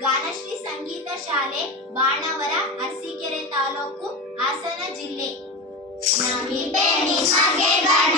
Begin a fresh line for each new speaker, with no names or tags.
ಗಾನಶ್ರೀ ಸಂಗೀತ ಶಾಲೆ ಬಾಣವರ ಅರಸೀಕೆರೆ ತಾಲೂಕು ಹಾಸನ ಜಿಲ್ಲೆ. ನಮಗೆ ನಿಮಗೆ ಬಣ